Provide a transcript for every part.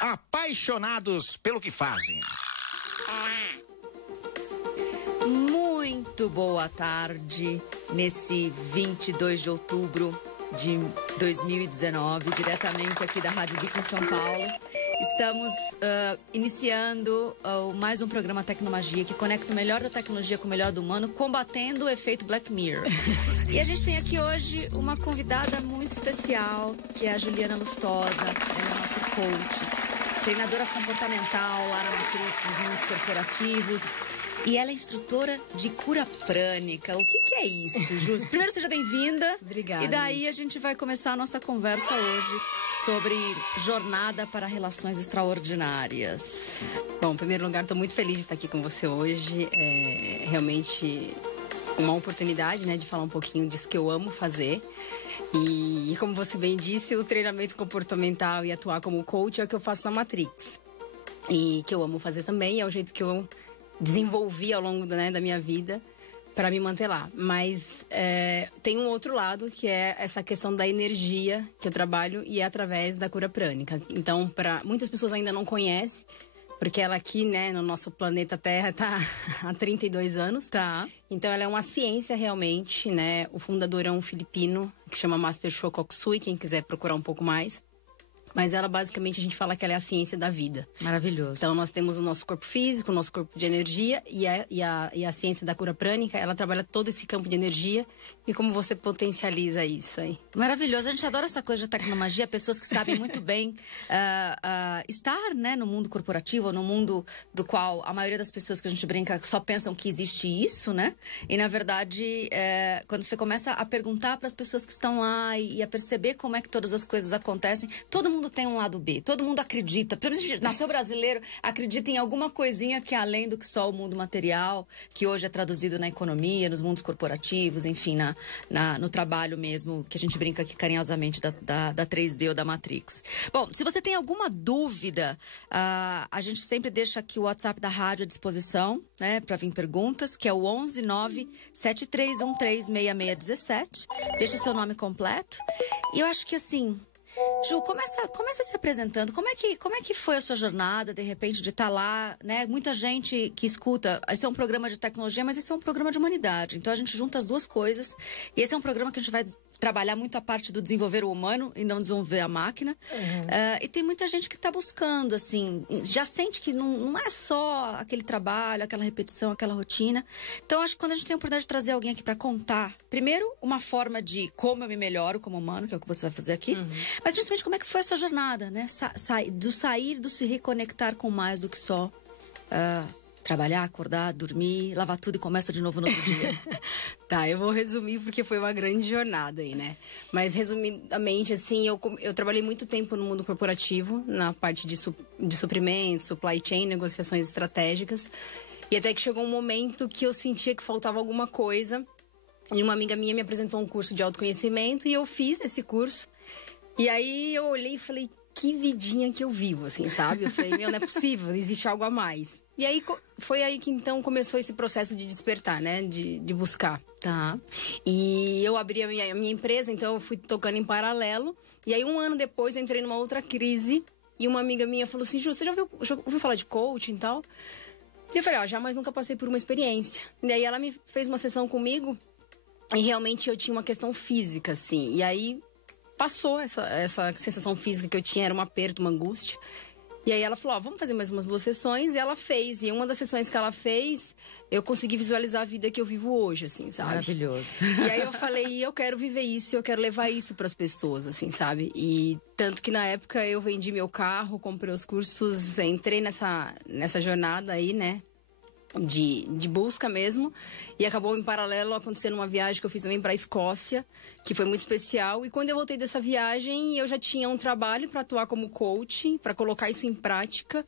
Apaixonados pelo que fazem. Muito boa tarde, nesse 22 de outubro de 2019, diretamente aqui da Rádio Geek em São Paulo. Estamos iniciando mais um programa Tecnomagia que conecta o melhor da tecnologia com o melhor do humano, combatendo o efeito Black Mirror. E a gente tem aqui hoje uma convidada muito especial, que é a Juliana Lustosa, ela é a nossa coach, treinadora comportamental lá na Matrix, nos mundos corporativos. E ela é instrutora de cura prânica. O que é isso, Ju? Primeiro, seja bem-vinda. Obrigada. E daí a gente vai começar a nossa conversa hoje sobre jornada para relações extraordinárias. Bom, em primeiro lugar, estou muito feliz de estar aqui com você hoje. É realmente uma oportunidade, né, de falar um pouquinho disso que eu amo fazer. E como você bem disse, o treinamento comportamental e atuar como coach é o que eu faço na Matrix. E que eu amo fazer também, é o jeito que eu desenvolvi ao longo da minha vida para me manter lá. Mas tem um outro lado, que é essa questão da energia que eu trabalho, e é através da cura prânica. Então, muitas pessoas ainda não conhecem, porque ela aqui, né, no nosso planeta Terra tá há 32 anos. Tá. Então, ela é uma ciência realmente, né? O fundador é um filipino que chama Master Choa Sui, quem quiser procurar um pouco mais. Mas ela, basicamente, a gente fala que ela é a ciência da vida. Maravilhoso. Então, nós temos o nosso corpo físico, o nosso corpo de energia, e a ciência da cura prânica, ela trabalha todo esse campo de energia e como você potencializa isso aí. Maravilhoso. A gente adora essa coisa de tecnomagia, pessoas que sabem muito bem estar, né, no mundo corporativo, no mundo do qual a maioria das pessoas que a gente brinca só pensam que existe isso, né? E, na verdade, quando você começa a perguntar para as pessoas que estão lá e a perceber como é que todas as coisas acontecem, todo mundo tem um lado B, todo mundo acredita, principalmente nasceu brasileiro, acredita em alguma coisinha que é além do que só o mundo material, que hoje é traduzido na economia, nos mundos corporativos, enfim, no trabalho mesmo, que a gente brinca aqui carinhosamente da 3D ou da Matrix. Bom, se você tem alguma dúvida, a gente sempre deixa aqui o WhatsApp da rádio à disposição, né, para vir perguntas, que é o 11 9 7313 6617. Deixa seu nome completo. E eu acho que assim, Ju, começa se apresentando. Como é que foi a sua jornada, de repente, de estar lá, né? Muita gente que escuta, esse é um programa de tecnologia, mas esse é um programa de humanidade. Então, a gente junta as duas coisas. E esse é um programa que a gente vai trabalhar muito a parte do desenvolver o humano e não desenvolver a máquina. E tem muita gente que está buscando, assim, já sente que não é só aquele trabalho, aquela repetição, aquela rotina. Então, acho que quando a gente tem a oportunidade de trazer alguém aqui para contar, primeiro, uma forma de como eu me melhoro como humano, que é o que você vai fazer aqui, mas principalmente como é que foi a sua jornada, né? Do se reconectar com mais do que só trabalhar, acordar, dormir, lavar tudo e começa de novo no outro dia. Tá, eu vou resumir porque foi uma grande jornada aí, né? Mas, resumidamente, assim, eu trabalhei muito tempo no mundo corporativo, na parte de suprimentos, supply chain, negociações estratégicas. E até que chegou um momento que eu sentia que faltava alguma coisa. E uma amiga minha me apresentou um curso de autoconhecimento e eu fiz esse curso. E aí eu olhei e falei, que vidinha que eu vivo, assim, sabe? Eu falei, não é possível, existe algo a mais. E aí foi aí que então começou esse processo de despertar, né? De buscar. Tá. E eu abri a minha empresa, então eu fui tocando em paralelo. E aí 1 ano depois eu entrei numa outra crise. E uma amiga minha falou assim, Ju, você já ouviu falar de coaching e tal? E eu falei, jamais nunca passei por uma experiência. E aí ela me fez uma sessão comigo. E realmente eu tinha uma questão física, assim. E aí passou essa sensação física que eu tinha, era um aperto, uma angústia. E aí ela falou, vamos fazer mais umas 2 sessões. E ela fez. E uma das sessões que ela fez, eu consegui visualizar a vida que eu vivo hoje, assim, sabe? Maravilhoso. E aí eu falei, eu quero viver isso, eu quero levar isso pras pessoas, assim, sabe? E tanto que na época eu vendi meu carro, comprei os cursos, entrei nessa jornada aí, né? De busca mesmo. E acabou em paralelo acontecendo uma viagem que eu fiz também para a Escócia, que foi muito especial. E quando eu voltei dessa viagem, eu já tinha um trabalho para atuar como coach, para colocar isso em prática.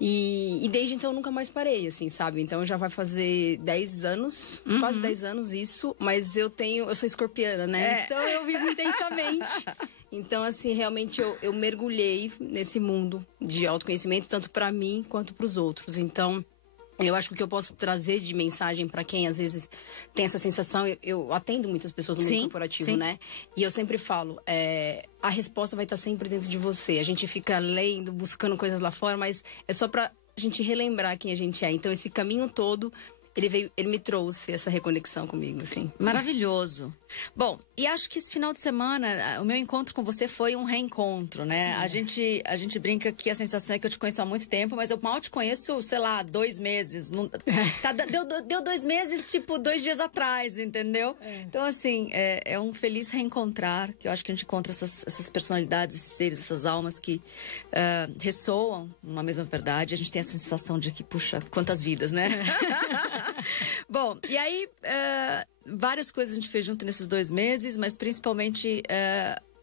E desde então eu nunca mais parei, assim, sabe? Então já vai fazer 10 anos, quase 10 anos isso. Mas eu sou escorpiana, né? Então eu vivo intensamente. Então, assim, realmente eu mergulhei nesse mundo de autoconhecimento, tanto para mim quanto para os outros. Então, Eu acho que o que eu posso trazer de mensagem para quem às vezes tem essa sensação, eu atendo muitas pessoas no mundo corporativo, né? E eu sempre falo, a resposta vai estar sempre dentro de você. A gente fica lendo, buscando coisas lá fora, mas é só pra gente relembrar quem a gente é. Então esse caminho todo, ele me trouxe essa reconexão comigo, assim. Maravilhoso. Bom, e acho que esse final de semana, o meu encontro com você foi um reencontro, né? A gente brinca que a sensação é que eu te conheço há muito tempo, mas eu mal te conheço, sei lá, 2 meses. Não, deu 2 meses, tipo, 2 dias atrás, entendeu? Então, assim, é um feliz reencontrar, que eu acho que a gente encontra essas personalidades, esses seres, essas almas que ressoam numa mesma verdade. A gente tem a sensação de que, puxa, quantas vidas, né? Bom, e aí, várias coisas a gente fez junto nesses 2 meses, mas principalmente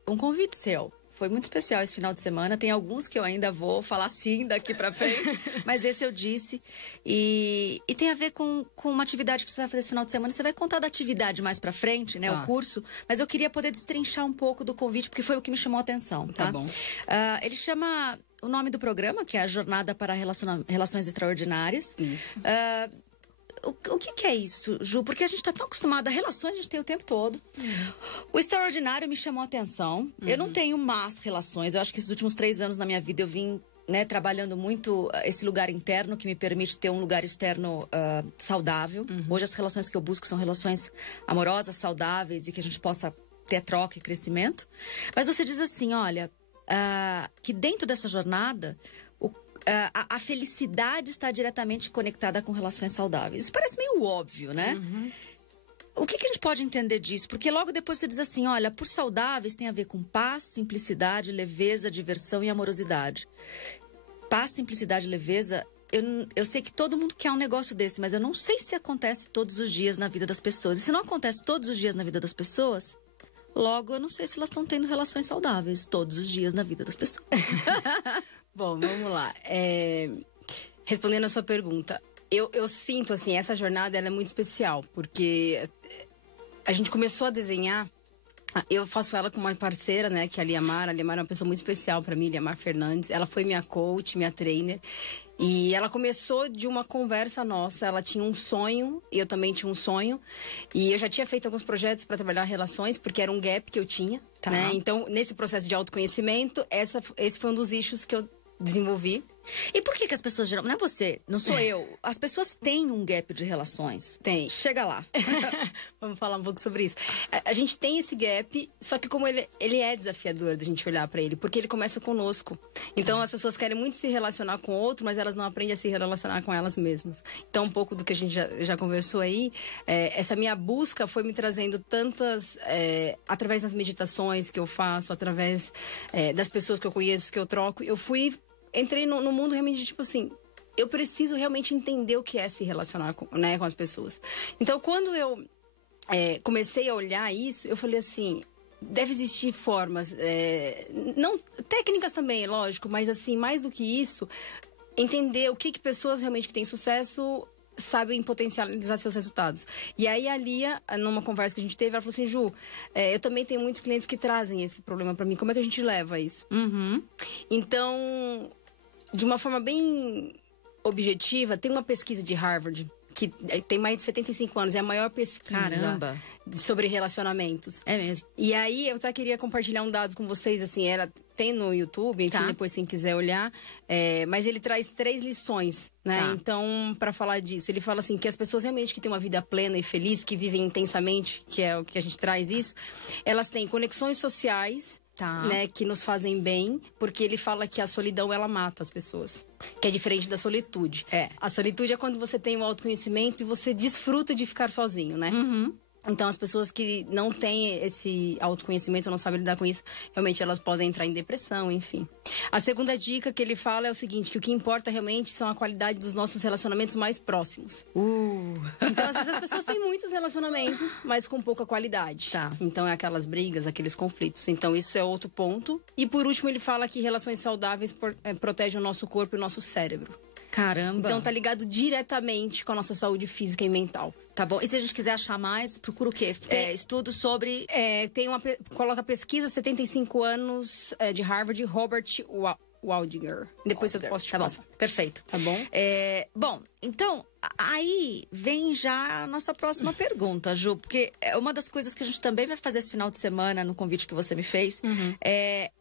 um convite seu. Foi muito especial esse final de semana. Tem alguns que eu ainda vou falar sim daqui pra frente, mas esse eu disse. E tem a ver com uma atividade que você vai fazer esse final de semana. Você vai contar da atividade mais pra frente, né? O curso. Mas eu queria poder destrinchar um pouco do convite, porque foi o que me chamou a atenção, tá? Tá bom. Ele chama o nome do programa, que é a Jornada para Relações Extraordinárias. Isso. O que é isso, Ju? Porque a gente está tão acostumado a relações, a gente tem o tempo todo. O extraordinário me chamou a atenção. Eu não tenho más relações. Eu acho que esses últimos 3 anos na minha vida eu vim, né, trabalhando muito esse lugar interno que me permite ter um lugar externo saudável. Hoje as relações que eu busco são relações amorosas, saudáveis e que a gente possa ter troca e crescimento. Mas você diz assim, olha, que dentro dessa jornada a felicidade está diretamente conectada com relações saudáveis. Isso parece meio óbvio, né? O que a gente pode entender disso? Porque logo depois você diz assim, olha, por saudáveis tem a ver com paz, simplicidade, leveza, diversão e amorosidade. Paz, simplicidade, leveza... Eu sei que todo mundo quer um negócio desse, mas eu não sei se acontece todos os dias na vida das pessoas. E se não acontece todos os dias na vida das pessoas... Logo, eu não sei se elas estão tendo relações saudáveis todos os dias na vida das pessoas. Bom, vamos lá. Respondendo a sua pergunta, eu sinto, assim, essa jornada ela é muito especial, porque a gente começou a desenhar. Eu faço ela com uma parceira, né, que é a Liamar. A Liamar é uma pessoa muito especial para mim, Liamar Fernandes. Ela foi minha coach, minha trainer. E ela começou de uma conversa nossa. Ela tinha um sonho, e eu também tinha um sonho. E eu já tinha feito alguns projetos para trabalhar relações, porque era um gap que eu tinha, né? Então, nesse processo de autoconhecimento, esse foi um dos eixos que eu desenvolvi. E por que as pessoas geralmente... Não é você, não sou eu. As pessoas têm um gap de relações. Tem. Chega lá. Vamos falar um pouco sobre isso. A gente tem esse gap, só que como ele é desafiador da gente olhar pra ele, porque ele começa conosco. Então as pessoas querem muito se relacionar com o outro, mas elas não aprendem a se relacionar com elas mesmas. Então um pouco do que a gente já conversou aí, essa minha busca foi me trazendo tantas... através das meditações que eu faço, através das pessoas que eu conheço, que eu troco, entrei no mundo realmente, tipo assim, eu preciso realmente entender o que é se relacionar com as pessoas. Então, quando eu comecei a olhar isso, eu falei assim, deve existir formas, não técnicas também, lógico, mas assim, mais do que isso, entender o que pessoas realmente que têm sucesso sabem potencializar seus resultados. E aí a Lia, numa conversa que a gente teve, ela falou assim, Ju, eu também tenho muitos clientes que trazem esse problema pra mim, como é que a gente leva isso? Então, de uma forma bem objetiva, tem uma pesquisa de Harvard que tem mais de 75 anos, é a maior pesquisa sobre relacionamentos. É mesmo. E aí, eu até queria compartilhar um dado com vocês, assim, ela tem no YouTube, enfim, depois quem quiser olhar, mas ele traz 3 lições, né? Então, para falar disso, ele fala assim, que as pessoas realmente que têm uma vida plena e feliz, que vivem intensamente, que é o que a gente traz isso, elas têm conexões sociais, né, que nos fazem bem, porque ele fala que a solidão, ela mata as pessoas, que é diferente da solitude. A solitude é quando você tem o autoconhecimento e você desfruta de ficar sozinho, né? Então, as pessoas que não têm esse autoconhecimento, não sabem lidar com isso, realmente elas podem entrar em depressão, enfim. A segunda dica que ele fala é o seguinte, que o que importa realmente são a qualidade dos nossos relacionamentos mais próximos. Então, às vezes as pessoas têm muitos relacionamentos, mas com pouca qualidade. Então, é aquelas brigas, aqueles conflitos. Então, isso é outro ponto. E, por último, ele fala que relações saudáveis protegem o nosso corpo e o nosso cérebro. Caramba! Então, tá ligado diretamente com a nossa saúde física e mental. Tá bom. E se a gente quiser achar mais, procura o quê? Estudo sobre... Coloca pesquisa, 75 anos de Harvard, Robert Waldinger. Depois eu posso te passar. Perfeito. Tá bom? Bom, então, aí vem já a nossa próxima pergunta, Ju. Porque uma das coisas que a gente também vai fazer esse final de semana, no convite que você me fez, é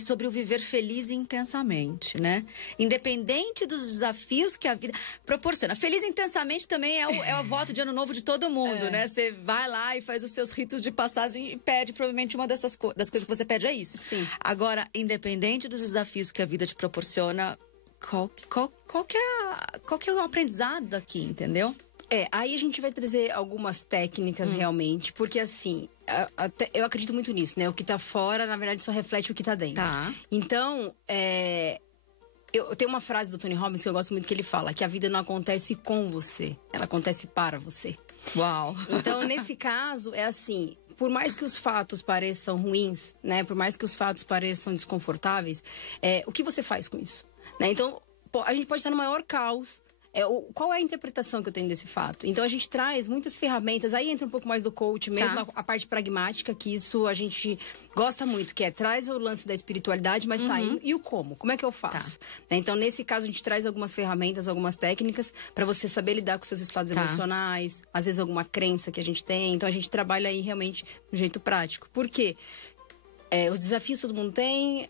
sobre o viver feliz e intensamente, né? Independente dos desafios que a vida proporciona. Feliz intensamente também é o voto de ano novo de todo mundo, né? Você vai lá e faz os seus ritos de passagem e pede, provavelmente uma das coisas que você pede é isso. Sim. Agora, independente dos desafios que a vida te proporciona, qual que é o aprendizado aqui, entendeu? Aí a gente vai trazer algumas técnicas realmente, porque assim, eu acredito muito nisso, né? O que tá fora, na verdade, só reflete o que tá dentro. Tá. Então, eu tenho uma frase do Tony Robbins que eu gosto muito, que ele fala que a vida não acontece com você, ela acontece para você. Uau! Então, nesse caso, é assim, por mais que os fatos pareçam ruins, né? Por mais que os fatos pareçam desconfortáveis, o que você faz com isso? Né? Então, a gente pode estar no maior caos. Qual é a interpretação que eu tenho desse fato? Então, a gente traz muitas ferramentas. Aí entra um pouco mais do coach, mesmo a parte pragmática, que isso a gente gosta muito, que traz o lance da espiritualidade, mas e o como? Como é que eu faço? Então, nesse caso, a gente traz algumas ferramentas, algumas técnicas, para você saber lidar com seus estados emocionais, às vezes alguma crença que a gente tem. Então, a gente trabalha aí realmente de um jeito prático. Por quê? Os desafios todo mundo tem,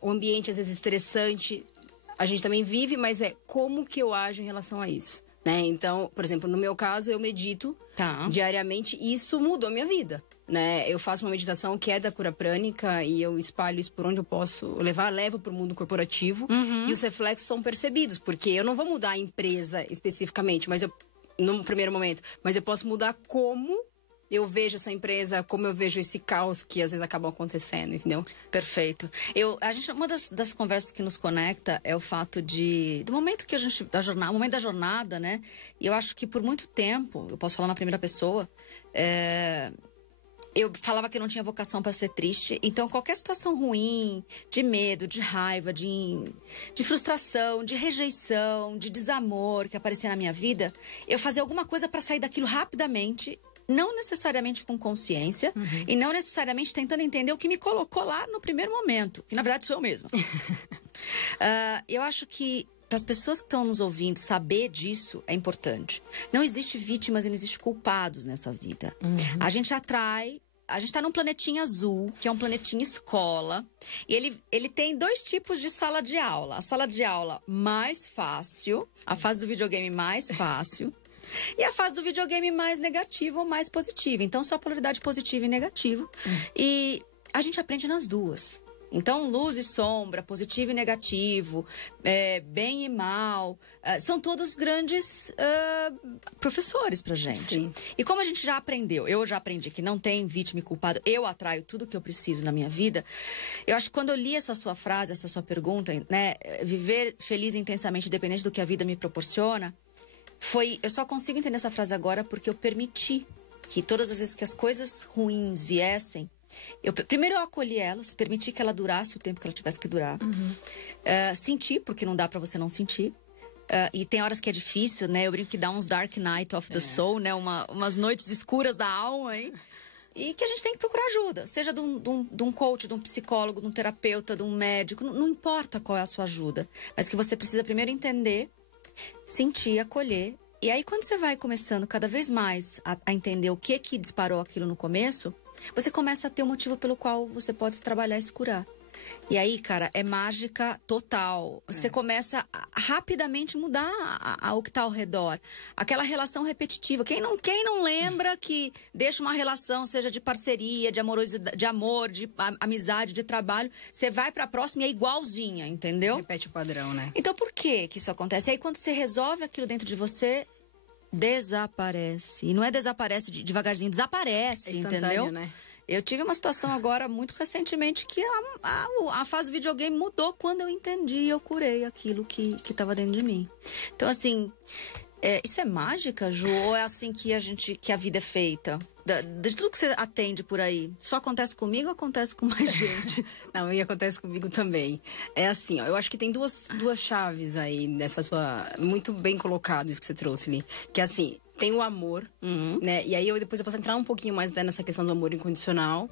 o ambiente às vezes estressante, a gente também vive, mas como que eu ajo em relação a isso, né? Então, por exemplo, no meu caso, eu medito diariamente e isso mudou a minha vida, né? Eu faço uma meditação que é da cura prânica e eu espalho isso por onde eu posso levo para o mundo corporativo e os reflexos são percebidos, porque eu não vou mudar a empresa especificamente, mas no primeiro momento, mas eu posso mudar como eu vejo essa empresa, como eu vejo esse caos que às vezes acaba acontecendo, entendeu? Perfeito. Uma das conversas que nos conecta é o fato do momento que o momento da jornada, né? E eu acho que por muito tempo, eu posso falar na primeira pessoa, eu falava que eu não tinha vocação para ser triste. Então, qualquer situação ruim, de medo, de raiva, de frustração, de rejeição, de desamor que aparecia na minha vida, eu fazia alguma coisa para sair daquilo rapidamente. Não necessariamente com consciência e não necessariamente tentando entender o que me colocou lá no primeiro momento, que na verdade sou eu mesma. Eu acho que para as pessoas que estão nos ouvindo, saber disso é importante. Não existe vítimas e não existe culpados nessa vida. A gente está num planetinha azul, que é um planetinha escola, e ele tem 2 tipos de sala de aula. A sala de aula mais fácil, a fase do videogame mais fácil, e a fase do videogame mais negativa ou mais positiva. Então, só polaridade positiva e negativa. E a gente aprende nas duas. Então, luz e sombra, positivo e negativo, bem e mal, são todos grandes professores pra gente. Sim. E como a gente já aprendeu, eu já aprendi que não tem vítima e culpado, eu atraio tudo que eu preciso na minha vida. Eu acho que quando eu li essa sua frase, essa sua pergunta, né, viver feliz e intensamente, independente do que a vida me proporciona, eu só consigo entender essa frase agora porque eu permiti que todas as vezes que as coisas ruins viessem, primeiro eu acolhi elas, permiti que ela durasse o tempo que ela tivesse que durar. Senti, porque não dá pra você não sentir. E tem horas que é difícil, né? Eu brinco que dá uns dark night of the soul, né? Umas noites escuras da alma, hein? E que a gente tem que procurar ajuda. Seja de um coach, de um psicólogo, de um terapeuta, de um médico. Não importa qual é a sua ajuda. Mas que você precisa primeiro entender, sentir, acolher. E aí, quando você vai começando cada vez mais a entender o que disparou aquilo no começo, você começa a ter um motivo pelo qual você pode se trabalhar e se curar. E aí, cara, é mágica total. Você começa a rapidamente mudar o que tá ao redor. Aquela relação repetitiva. Quem não lembra que deixa uma relação, seja de parceria, de amorosidade, de amor, de amizade, de trabalho, você vai pra próxima e é igualzinha, entendeu? Repete o padrão, né? Então, por que isso acontece? E aí, quando você resolve aquilo dentro de você, desaparece. E não é desaparece devagarzinho, desaparece, entendeu? Né? Eu tive uma situação agora, muito recentemente, que a fase do videogame mudou quando eu entendi e eu curei aquilo que estava dentro de mim. Então, assim, isso é mágica, Ju? Ou é assim que a vida é feita? De tudo que você atende por aí, só acontece comigo ou acontece com mais gente? Não, e acontece comigo também. É assim, ó, eu acho que tem duas chaves aí nessa sua... Muito bem colocado isso que você trouxe, Li. Que é assim, tem o amor, né? E aí depois eu posso entrar um pouquinho mais nessa questão do amor incondicional.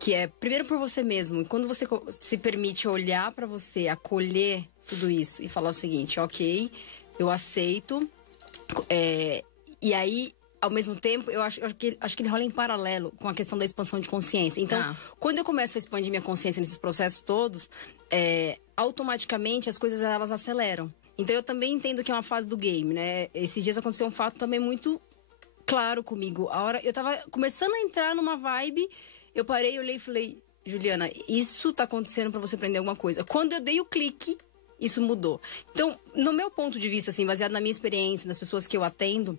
que é primeiro por você mesmo. E quando você se permite olhar pra você, acolher tudo isso e falar o seguinte, ok, eu aceito, e aí, ao mesmo tempo, eu acho que ele rola em paralelo com a questão da expansão de consciência. Então, quando eu começo a expandir minha consciência nesses processos todos, automaticamente as coisas elas aceleram. Então, eu também entendo que é uma fase do game, né? Esses dias aconteceu um fato também muito claro comigo. Eu tava começando a entrar numa vibe, eu parei, olhei e falei, Juliana, isso tá acontecendo pra você aprender alguma coisa. Quando eu dei o clique, isso mudou. Então, no meu ponto de vista, assim, baseado na minha experiência, das pessoas que eu atendo,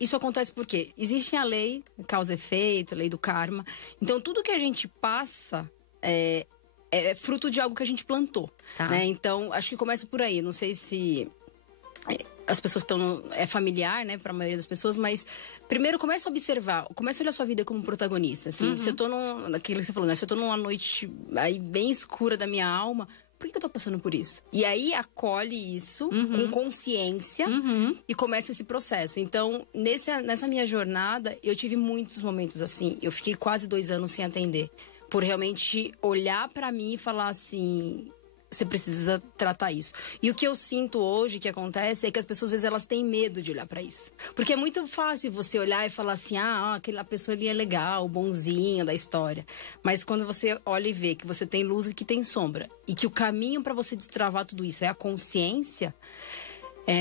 isso acontece porque existe a lei, causa e efeito, a lei do karma. Então, tudo que a gente passa é fruto de algo que a gente plantou. Né? Então, acho que começa por aí. Não sei se as pessoas estão... É familiar, né, para a maioria das pessoas, mas primeiro começa a observar, começa a olhar a sua vida como protagonista. Assim, se eu tô naquilo que você falou, né? Se eu tô numa noite aí bem escura da minha alma, por que eu tô passando por isso? E aí acolhe isso com consciência e começa esse processo. Então, nessa minha jornada, eu tive muitos momentos assim. Eu fiquei quase 2 anos sem atender. Por realmente olhar pra mim e falar assim... Você precisa tratar isso. E o que eu sinto hoje, que acontece, é que as pessoas, às vezes, elas têm medo de olhar pra isso. Porque é muito fácil você olhar e falar assim, aquela pessoa ali é legal, bonzinho da história. Mas quando você olha e vê que você tem luz e que tem sombra, e que o caminho pra você destravar tudo isso é a consciência,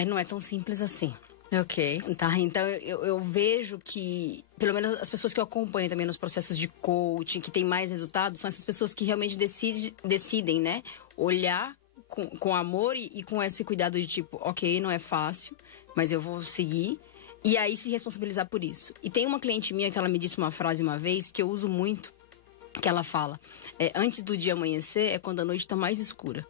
não é tão simples assim. Ok. Tá, então eu vejo que, pelo menos as pessoas que eu acompanho também nos processos de coaching, que tem mais resultados, são essas pessoas que realmente decidem, né, olhar com amor e com esse cuidado de tipo, ok, não é fácil, mas eu vou seguir, e aí se responsabilizar por isso. E tem uma cliente minha que ela me disse uma frase uma vez que eu uso muito, que ela fala, antes do dia amanhecer é quando a noite tá mais escura.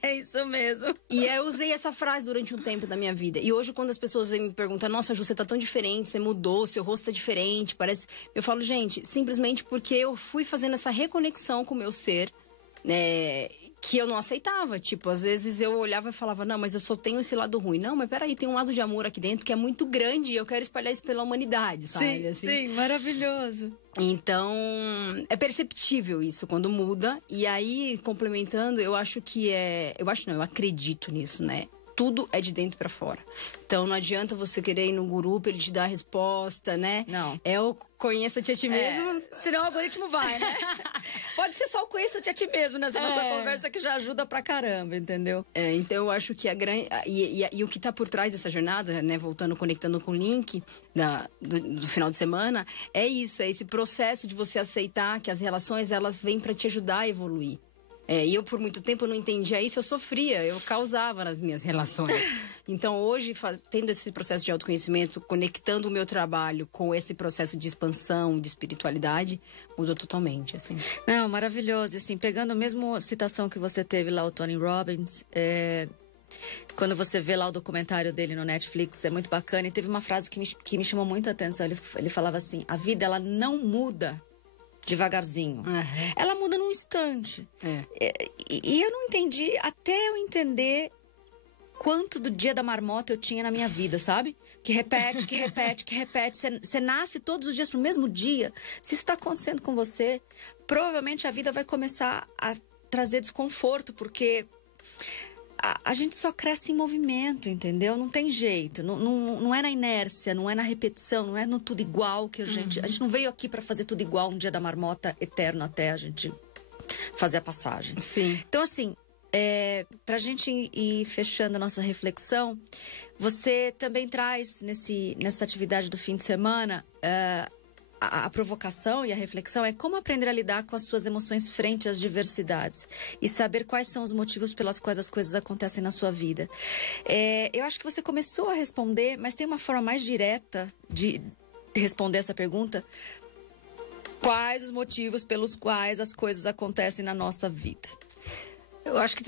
É isso mesmo. E eu usei essa frase durante um tempo da minha vida. E hoje, quando as pessoas vêm me perguntar, nossa, Ju, você tá tão diferente, você mudou, seu rosto tá diferente, parece... Eu falo, gente, simplesmente porque eu fui fazendo essa reconexão com o meu ser, que eu não aceitava. Tipo, às vezes eu olhava e falava, não, mas eu só tenho esse lado ruim. Não, mas peraí, tem um lado de amor aqui dentro que é muito grande e eu quero espalhar isso pela humanidade, sabe? Sim, assim. sim, maravilhoso. Então, é perceptível isso quando muda. E aí, complementando, eu acho que eu acredito nisso, né? Tudo é de dentro pra fora. Então, não adianta você querer ir no guru pra ele te dar a resposta, né? Não. Eu conheça-te a ti mesmo. Senão o algoritmo vai, né? Pode ser só o conheça-te a ti mesmo nessa nossa conversa que já ajuda pra caramba, entendeu? Então eu acho que a grande... E o que tá por trás dessa jornada, né? Voltando, conectando com o link do final de semana, é isso, é esse processo de você aceitar que as relações, elas vêm pra te ajudar a evoluir. E eu, por muito tempo, não entendia isso, eu sofria, eu causava nas minhas relações. Então, hoje, tendo esse processo de autoconhecimento, conectando o meu trabalho com esse processo de expansão, de espiritualidade, mudou totalmente, assim. Não, maravilhoso. Assim, pegando a mesma citação que você teve lá, o Tony Robbins, quando você vê lá o documentário dele no Netflix, é muito bacana. E teve uma frase que me chamou muito a atenção. Ele falava assim, a vida, ela não muda devagarzinho. Ela muda num instante. E eu não entendi, até eu entender quanto do dia da marmota eu tinha na minha vida, sabe? Que repete, que repete, que repete. Você nasce todos os dias no mesmo dia. Se isso está acontecendo com você, provavelmente a vida vai começar a trazer desconforto, porque a gente só cresce em movimento, entendeu? Não tem jeito. Não é na inércia, não é na repetição, não é no tudo igual que a gente... A gente não veio aqui para fazer tudo igual um dia da marmota eterno até a gente fazer a passagem. Sim. Então, assim, pra gente ir fechando a nossa reflexão, você também traz nessa atividade do fim de semana... A provocação e a reflexão é como aprender a lidar com as suas emoções frente às diversidades e saber quais são os motivos pelas quais as coisas acontecem na sua vida. Eu acho que você começou a responder, mas tem uma forma mais direta de responder essa pergunta. Quais os motivos pelos quais as coisas acontecem na nossa vida? Eu acho que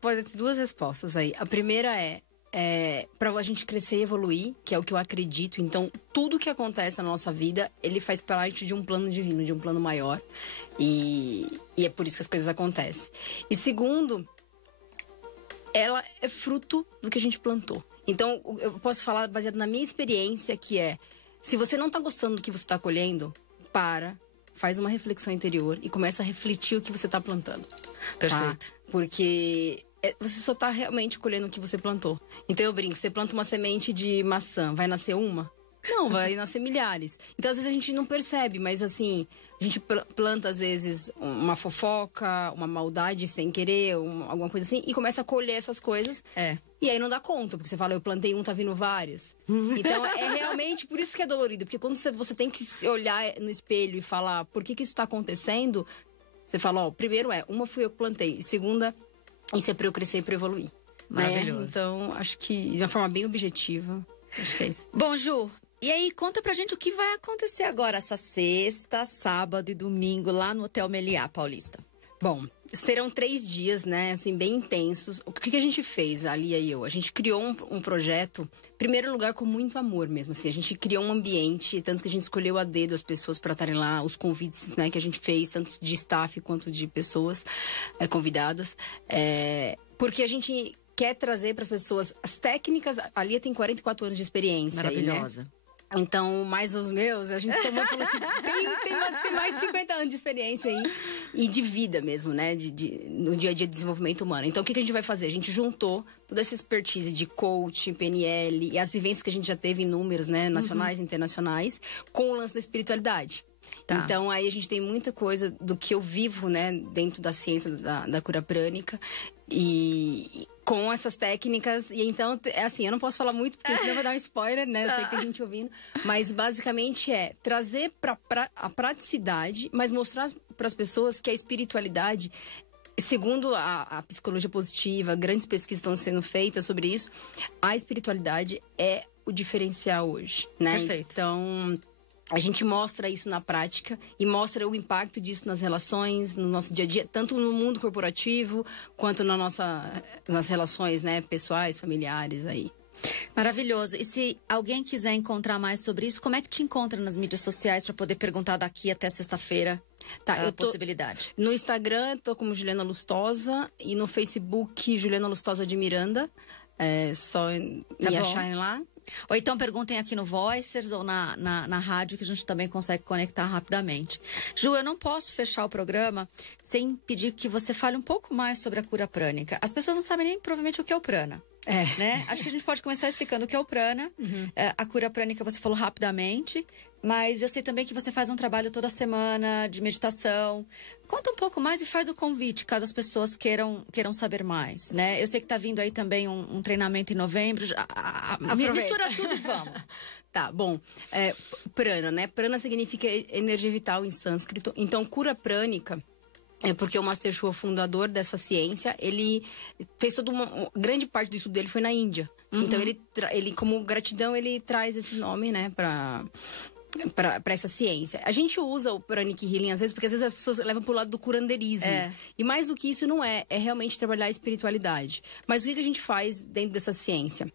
pode ter duas respostas aí. A primeira para a gente crescer e evoluir, que é o que eu acredito. Então, tudo que acontece na nossa vida, ele faz parte de um plano divino, de um plano maior. E é por isso que as coisas acontecem. E segundo, ela é fruto do que a gente plantou. Então, eu posso falar baseado na minha experiência, que se você não tá gostando do que você tá colhendo, faz uma reflexão interior e começa a refletir o que você tá plantando. Perfeito. Tá? Porque você só tá realmente colhendo o que você plantou. Então eu brinco, você planta uma semente de maçã, vai nascer uma? Não, vai nascer milhares. Então, às vezes, a gente não percebe, mas assim, a gente planta, às vezes, uma fofoca, uma maldade sem querer, alguma coisa assim, e começa a colher essas coisas. E aí não dá conta, porque você fala, eu plantei um, tá vindo vários. Então, é realmente por isso que é dolorido. Porque quando você tem que se olhar no espelho e falar, por que isso tá acontecendo? Você fala, ó, primeiro uma fui eu que plantei. E segunda, isso é pra eu crescer e pra eu evoluir. Maravilhoso. Né? Então, acho que de uma forma bem objetiva, acho que é isso. Bom, Ju, e aí conta pra gente o que vai acontecer agora, essa sexta, sábado e domingo, lá no Hotel Meliá Paulista. Bom, serão 3 dias, né, assim, bem intensos. O que a gente fez, a Lia e eu? A gente criou um projeto, em primeiro lugar, com muito amor mesmo, assim. A gente criou um ambiente, tanto que a gente escolheu a dedo as pessoas para estarem lá, os convites, né, que a gente fez, tanto de staff quanto de pessoas convidadas. Porque a gente quer trazer para as pessoas as técnicas. A Lia tem 44 anos de experiência. Maravilhosa. Aí, né? Então, mais os meus, a gente somou falou assim, tem mais de 50 anos de experiência aí. E de vida mesmo, né? No dia a dia de desenvolvimento humano. Então, o que a gente vai fazer? A gente juntou toda essa expertise de coaching, PNL e as vivências que a gente já teve em números, né? Nacionais e internacionais, com o lance da espiritualidade. Tá. Então, aí a gente tem muita coisa do que eu vivo, né? Dentro da ciência da cura prânica. E com essas técnicas, e então, assim, eu não posso falar muito, porque senão vai dar um spoiler, né? Eu sei que tem gente ouvindo. Mas, basicamente, trazer a praticidade, mas mostrar para as pessoas que a espiritualidade, segundo a psicologia positiva, grandes pesquisas estão sendo feitas sobre isso, a espiritualidade é o diferencial hoje, né? Perfeito. Então, a gente mostra isso na prática e mostra o impacto disso nas relações, no nosso dia a dia, tanto no mundo corporativo quanto nas relações, né, pessoais, familiares aí. Maravilhoso. E se alguém quiser encontrar mais sobre isso, como é que te encontra nas mídias sociais para poder perguntar daqui até sexta-feira a possibilidade? No Instagram, eu tô como Juliana Lustosa e no Facebook, Juliana Lustosa de Miranda. É só me acharem lá. Ou então perguntem aqui no Voicers ou na rádio, que a gente também consegue conectar rapidamente. Ju, eu não posso fechar o programa sem pedir que você fale um pouco mais sobre a cura prânica. As pessoas não sabem nem provavelmente o que é o prana. Né? Acho que a gente pode começar explicando o que é o prana. A cura prânica você falou rapidamente, mas eu sei também que você faz um trabalho toda semana de meditação. Conta um pouco mais e faz o convite, caso as pessoas queiram saber mais, né? Eu sei que tá vindo aí também um treinamento em novembro. Mistura tudo e vamos. Tá, bom. Prana, né? Prana significa energia vital em sânscrito. Então, cura prânica é porque o Master Shua, fundador dessa ciência, ele fez toda uma grande parte do estudo dele foi na Índia. Então, ele como gratidão, ele traz esse nome, né, para essa ciência. A gente usa o Pranic Healing às vezes, porque às vezes as pessoas levam pro lado do curanderismo. E mais do que isso não é realmente trabalhar a espiritualidade. Mas o que a gente faz dentro dessa ciência?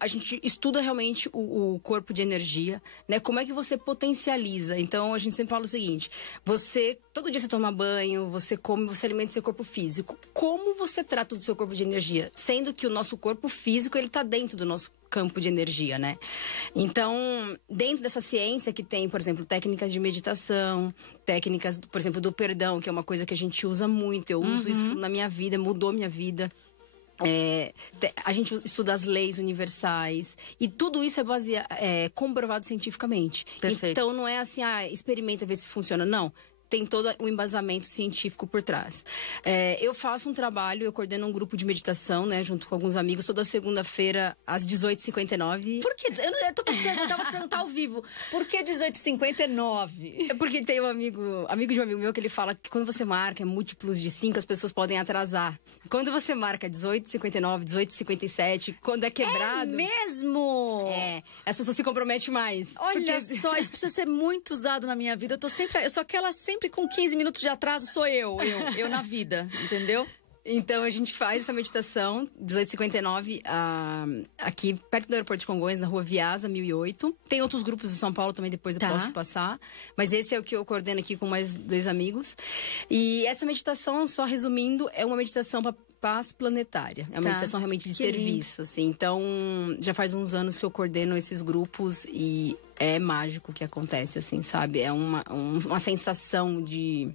A gente estuda realmente o corpo de energia, né? Como é que você potencializa? Então, a gente sempre fala o seguinte: todo dia você toma banho, você come, você alimenta seu corpo físico. Como você trata do seu corpo de energia? Sendo que o nosso corpo físico, ele tá dentro do nosso campo de energia, né? Então, dentro dessa ciência que tem, por exemplo, técnicas de meditação, técnicas, por exemplo, do perdão, que é uma coisa que a gente usa muito. Eu uso isso na minha vida, mudou minha vida. A gente estuda as leis universais e tudo isso é comprovado cientificamente. Perfeito. Então não é assim, experimenta ver se funciona. Não. Tem todo um embasamento científico por trás. Eu faço um trabalho, eu coordeno um grupo de meditação, né, junto com alguns amigos, toda segunda-feira, às 18h59. Por que? Eu tô vou te perguntar ao vivo. Por que 18h59? É porque tem um amigo de um amigo meu, que ele fala que quando você marca múltiplos de 5, as pessoas podem atrasar. Quando você marca 18h59, 18h57, quando é quebrado... É mesmo? As pessoas se comprometem mais. Olha só, isso precisa ser muito usado na minha vida. Eu sou aquela sempre com 15 minutos de atraso, sou eu na vida, entendeu? Então, a gente faz essa meditação, 1859, aqui perto do aeroporto de Congonhas, na rua Viasa, 1008. Tem outros grupos em São Paulo também, depois eu posso passar. Mas esse é o que eu coordeno aqui com mais 2 amigos. E essa meditação, só resumindo, é uma meditação para paz planetária. É uma meditação realmente de serviço, assim. Então, já faz uns anos que eu coordeno esses grupos e é mágico o que acontece, assim, sabe? É uma sensação de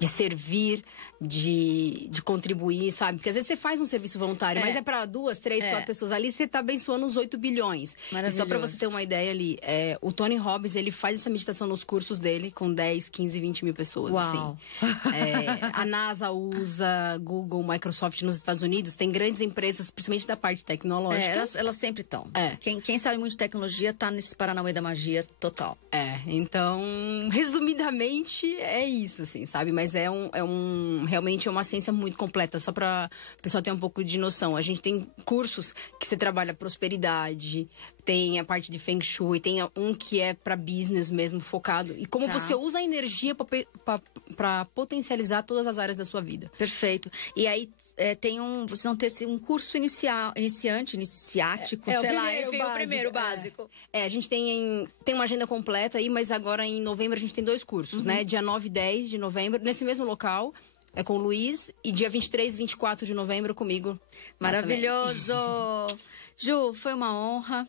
servir, de contribuir, sabe? Porque às vezes você faz um serviço voluntário, mas é para 2, 3, 4 pessoas. Ali você tá abençoando os 8 bilhões. E só para você ter uma ideia ali, o Tony Robbins, ele faz essa meditação nos cursos dele com 10, 15, 20 mil pessoas. Uau. Assim. A NASA usa, Google, Microsoft nos Estados Unidos, tem grandes empresas, principalmente da parte tecnológica. Elas sempre estão. Quem sabe muito de tecnologia tá nesse Paranauê da magia total. Então, resumidamente, é isso, assim, sabe? Mas realmente é uma ciência muito completa, só para o pessoal ter um pouco de noção. A gente tem cursos que você trabalha prosperidade, tem a parte de Feng Shui, tem um que é para business mesmo, focado. E como você usa a energia para potencializar todas as áreas da sua vida. Perfeito. E aí, vocês vão ter um curso iniciático, sei lá, enfim, o primeiro básico. A gente tem uma agenda completa aí, mas agora em novembro a gente tem 2 cursos, né? Dia 9 e 10 de novembro, nesse mesmo local. É com o Luiz. E dia 23 e 24 de novembro comigo. Maravilhoso! Ju, foi uma honra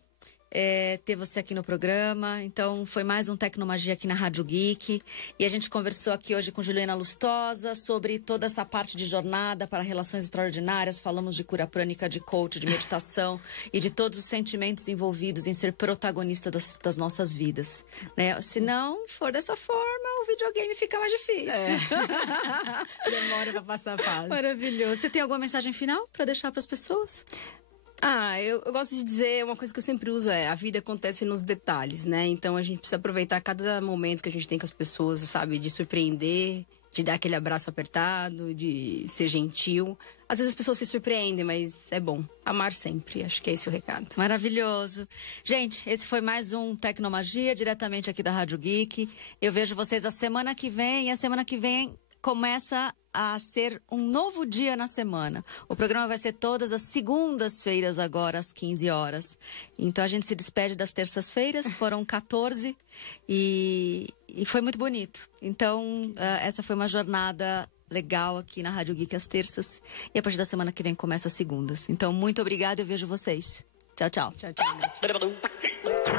ter você aqui no programa. Então, foi mais um Tecnomagia aqui na Rádio Geek. E a gente conversou aqui hoje com Juliana Lustosa sobre toda essa parte de jornada para relações extraordinárias. Falamos de cura prânica, de coach, de meditação e de todos os sentimentos envolvidos em ser protagonista das nossas vidas. Né? Se não for dessa forma, o videogame fica mais difícil. Demora para passar a fase. Maravilhoso. Você tem alguma mensagem final para deixar para as pessoas? Eu gosto de dizer, uma coisa que eu sempre uso a vida acontece nos detalhes, né? Então a gente precisa aproveitar cada momento que a gente tem com as pessoas, sabe? De surpreender, de dar aquele abraço apertado, de ser gentil. Às vezes as pessoas se surpreendem, mas é bom. Amar sempre, acho que é esse o recado. Maravilhoso. Gente, esse foi mais um Tecnomagia, diretamente aqui da Rádio Geek. Eu vejo vocês a semana que vem, e a semana que vem começa a ser um novo dia na semana. O programa vai ser todas as segundas-feiras agora, às 15 horas. Então, a gente se despede das terças-feiras, foram 14, e foi muito bonito. Então, essa foi uma jornada legal aqui na Rádio Geek às terças, e a partir da semana que vem começa as segundas. Então, muito obrigada, eu vejo vocês. Tchau, tchau. Tchau, tchau.